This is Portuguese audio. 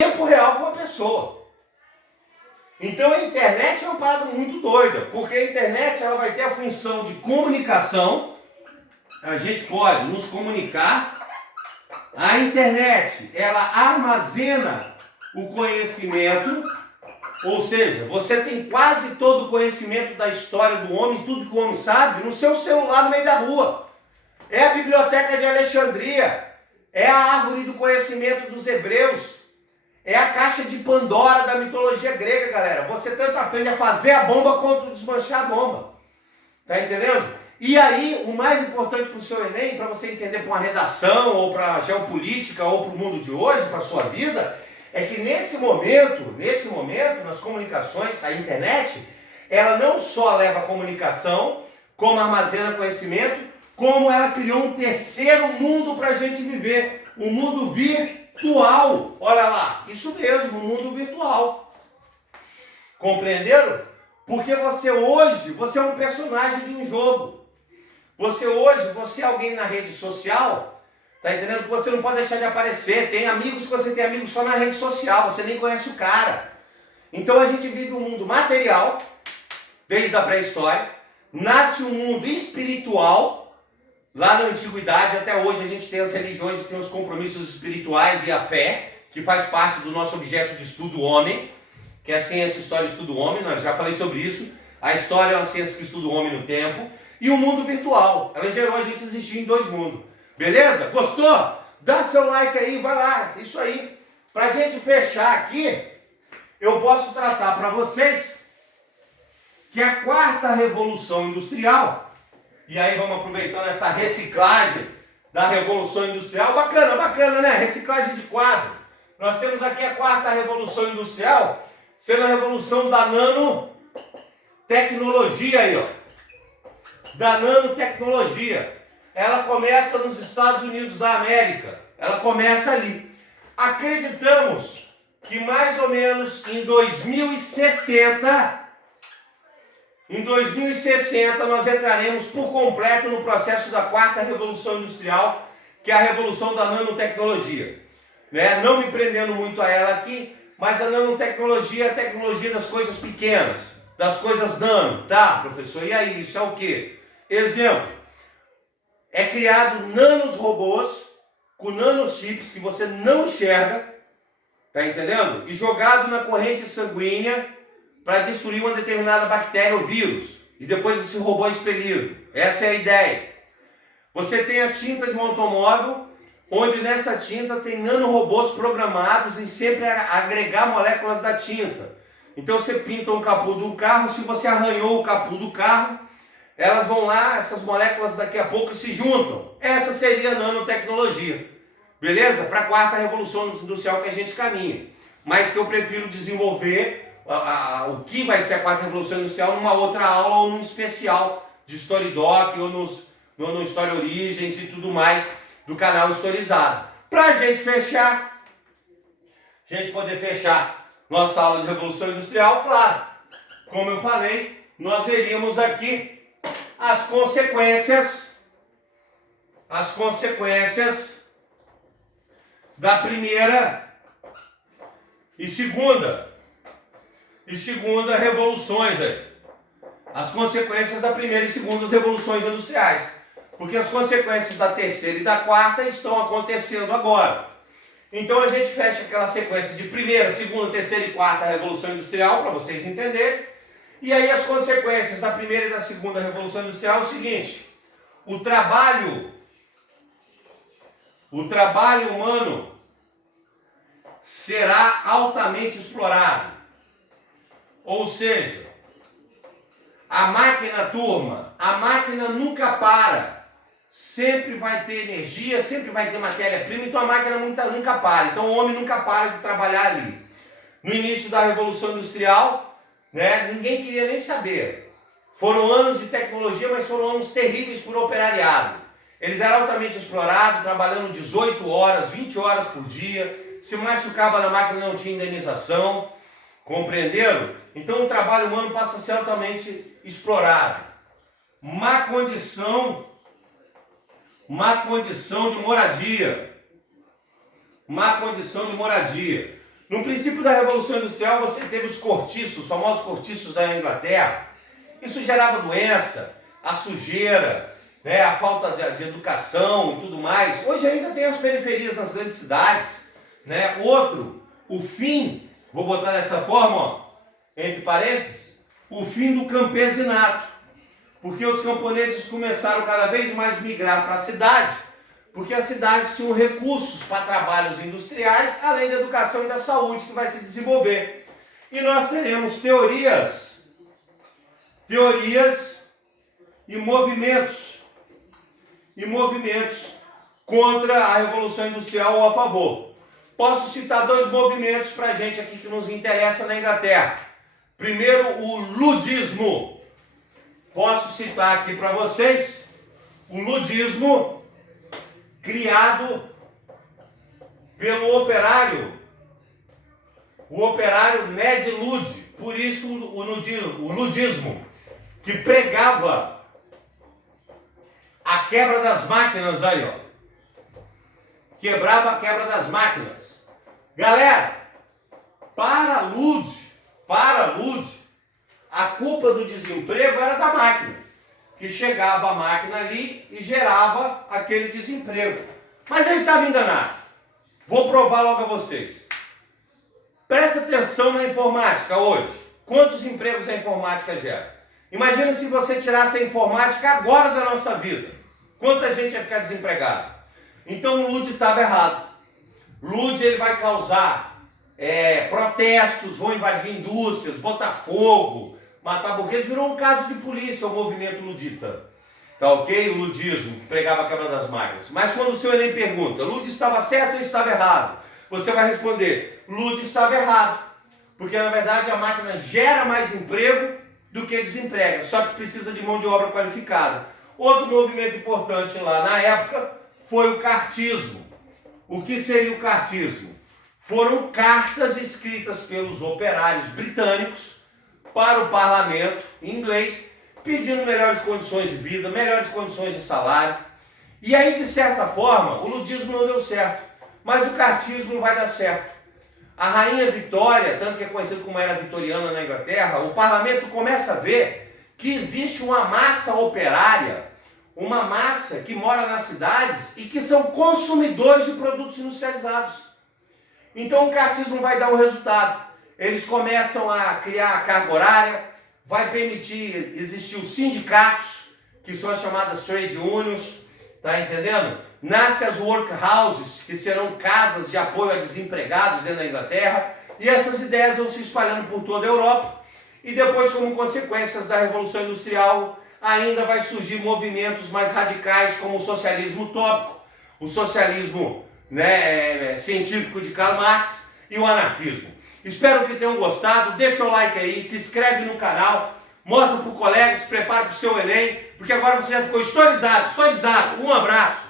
tempo real com a pessoa. Então a internet é uma parada muito doida, porque a internet ela vai ter a função de comunicação, a gente pode nos comunicar, a internet ela armazena o conhecimento, ou seja, você tem quase todo o conhecimento da história do homem, tudo que o homem sabe, no seu celular no meio da rua. É a biblioteca de Alexandria, é a árvore do conhecimento dos hebreus, é a caixa de Pandora da mitologia grega, galera. Você tanto aprende a fazer a bomba quanto desmanchar a bomba. Tá entendendo? E aí, o mais importante para o seu Enem, para você entender para uma redação, ou para a geopolítica, ou para o mundo de hoje, para a sua vida, é que nesse momento, nas comunicações, a internet, ela não só leva a comunicação, como armazena conhecimento, como ela criou um terceiro mundo para a gente viver, um mundo virtual. Olha lá, isso mesmo, um mundo virtual. Compreenderam? Porque você hoje, você é um personagem de um jogo. Você é alguém na rede social, tá entendendo? Que você não pode deixar de aparecer. Tem amigos que você tem amigos só na rede social, você nem conhece o cara. Então a gente vive um mundo material, desde a pré-história, nasce um mundo espiritual. Lá na antiguidade, até hoje, a gente tem as religiões, tem os compromissos espirituais e a fé, que faz parte do nosso objeto de estudo, o homem, que é a ciência, história e estudo do homem, nós já falei sobre isso. A história é uma ciência que estuda o homem no tempo. E o mundo virtual, ela gerou a gente existir em dois mundos. Beleza? Gostou? Dá seu like aí, vai lá, isso aí. Pra gente fechar aqui, eu posso tratar para vocês que a quarta revolução industrial, e aí vamos aproveitando essa reciclagem da Revolução Industrial. Bacana, né? Reciclagem de quadro. Nós temos aqui a quarta Revolução Industrial, sendo a revolução da nanotecnologia aí, ó. Da nanotecnologia. Ela começa nos Estados Unidos da América. Ela começa ali. Acreditamos que mais ou menos em 2060 nós entraremos por completo no processo da quarta revolução industrial, que é a revolução da nanotecnologia. Né? Não me prendendo muito a ela aqui, mas a nanotecnologia é a tecnologia das coisas pequenas, das coisas nano, tá, professor? E aí, isso é o quê? Exemplo, é criado nanos robôs com nanochips que você não enxerga, tá entendendo? E jogado na corrente sanguínea para destruir uma determinada bactéria ou vírus. E depois esse robô é expelido. Essa é a ideia. Você tem a tinta de um automóvel, onde nessa tinta tem nanorobôs programados em sempre agregar moléculas da tinta. Então você pinta um capô do carro, se você arranhou o capô do carro, elas vão lá, essas moléculas daqui a pouco se juntam. Essa seria a nanotecnologia. Beleza? Para a quarta revolução industrial que a gente caminha. Mas que eu prefiro desenvolver o que vai ser a quarta revolução industrial numa outra aula ou num especial de Storydoc ou no História Origens e tudo mais do canal Historizado. Para a gente fechar, a gente poder fechar nossa aula de revolução industrial, claro, como eu falei, nós veríamos aqui as consequências da primeira e segunda revoluções aí. As consequências da primeira e segunda revoluções industriais. Porque as consequências da terceira e da quarta estão acontecendo agora. Então a gente fecha aquela sequência de primeira, segunda, terceira e quarta revolução industrial, para vocês entenderem. E aí as consequências da primeira e da segunda revolução industrial é o seguinte: o trabalho humano será altamente explorado. Ou seja, a máquina nunca para. Sempre vai ter energia, sempre vai ter matéria-prima, então a máquina nunca para. Então o homem nunca para de trabalhar ali. No início da Revolução Industrial, né, ninguém queria nem saber. Foram anos de tecnologia, mas foram anos terríveis por operariado. Eles eram altamente explorados, trabalhando 18 horas, 20 horas por dia. Se machucava na máquina, não tinha indenização. Compreenderam? Então o trabalho humano passa a ser altamente explorado. Má condição de moradia. No princípio da Revolução Industrial, você teve os cortiços, os famosos cortiços da Inglaterra. Isso gerava doença, a sujeira, né, a falta de educação e tudo mais. Hoje ainda tem as periferias nas grandes cidades, né? Outro, o fim, vou botar dessa forma, ó, entre parênteses, o fim do campesinato. Porque os camponeses começaram cada vez mais a migrar para a cidade, porque as cidades tinham recursos para trabalhos industriais, além da educação e da saúde que vai se desenvolver. E nós teremos teorias e movimentos contra a Revolução Industrial ou a favor. Posso citar dois movimentos para a gente aqui que nos interessa na Inglaterra. Primeiro, o ludismo. Posso citar aqui para vocês o ludismo criado pelo operário, o operário Ned Ludd. Por isso o ludismo, que pregava a quebra das máquinas aí, ó. Quebrava a quebra das máquinas. Galera, para Ludd, a culpa do desemprego era da máquina, que chegava a máquina ali e gerava aquele desemprego. Mas ele estava enganado. Vou provar logo a vocês. Presta atenção na informática hoje. Quantos empregos a informática gera? Imagina se você tirasse a informática agora da nossa vida. Quanta gente ia ficar desempregada? Então o Ludd estava errado. Ludd, ele vai causar protestos, vão invadir indústrias, botar fogo, matar burguês. Virou um caso de polícia o movimento ludita. Tá ok? O ludismo, que pregava a quebra das máquinas. Mas quando o seu Enem pergunta, Ludd estava certo ou estava errado? Você vai responder, Ludd estava errado. Porque na verdade a máquina gera mais emprego do que desemprega. Só que precisa de mão de obra qualificada. Outro movimento importante lá na época foi o cartismo. O que seria o cartismo? Foram cartas escritas pelos operários britânicos para o parlamento inglês, pedindo melhores condições de vida, melhores condições de salário. E aí, de certa forma, o ludismo não deu certo, mas o cartismo vai dar certo. A rainha Vitória, tanto que é conhecida como era vitoriana na Inglaterra, o parlamento começa a ver que existe uma massa operária, uma massa que mora nas cidades e que são consumidores de produtos industrializados. Então o cartismo vai dar um resultado. Eles começam a criar a carga horária, vai permitir existir os sindicatos, que são as chamadas trade unions, tá entendendo? Nasce as workhouses, que serão casas de apoio a desempregados dentro da Inglaterra, e essas ideias vão se espalhando por toda a Europa, e depois, como consequências da Revolução Industrial, ainda vai surgir movimentos mais radicais, como o socialismo utópico, o socialismo científico de Karl Marx e o anarquismo. Espero que tenham gostado, dê seu like aí, se inscreve no canal, mostra para o colega, se prepara para o seu Enem, porque agora você já ficou historizado. Um abraço!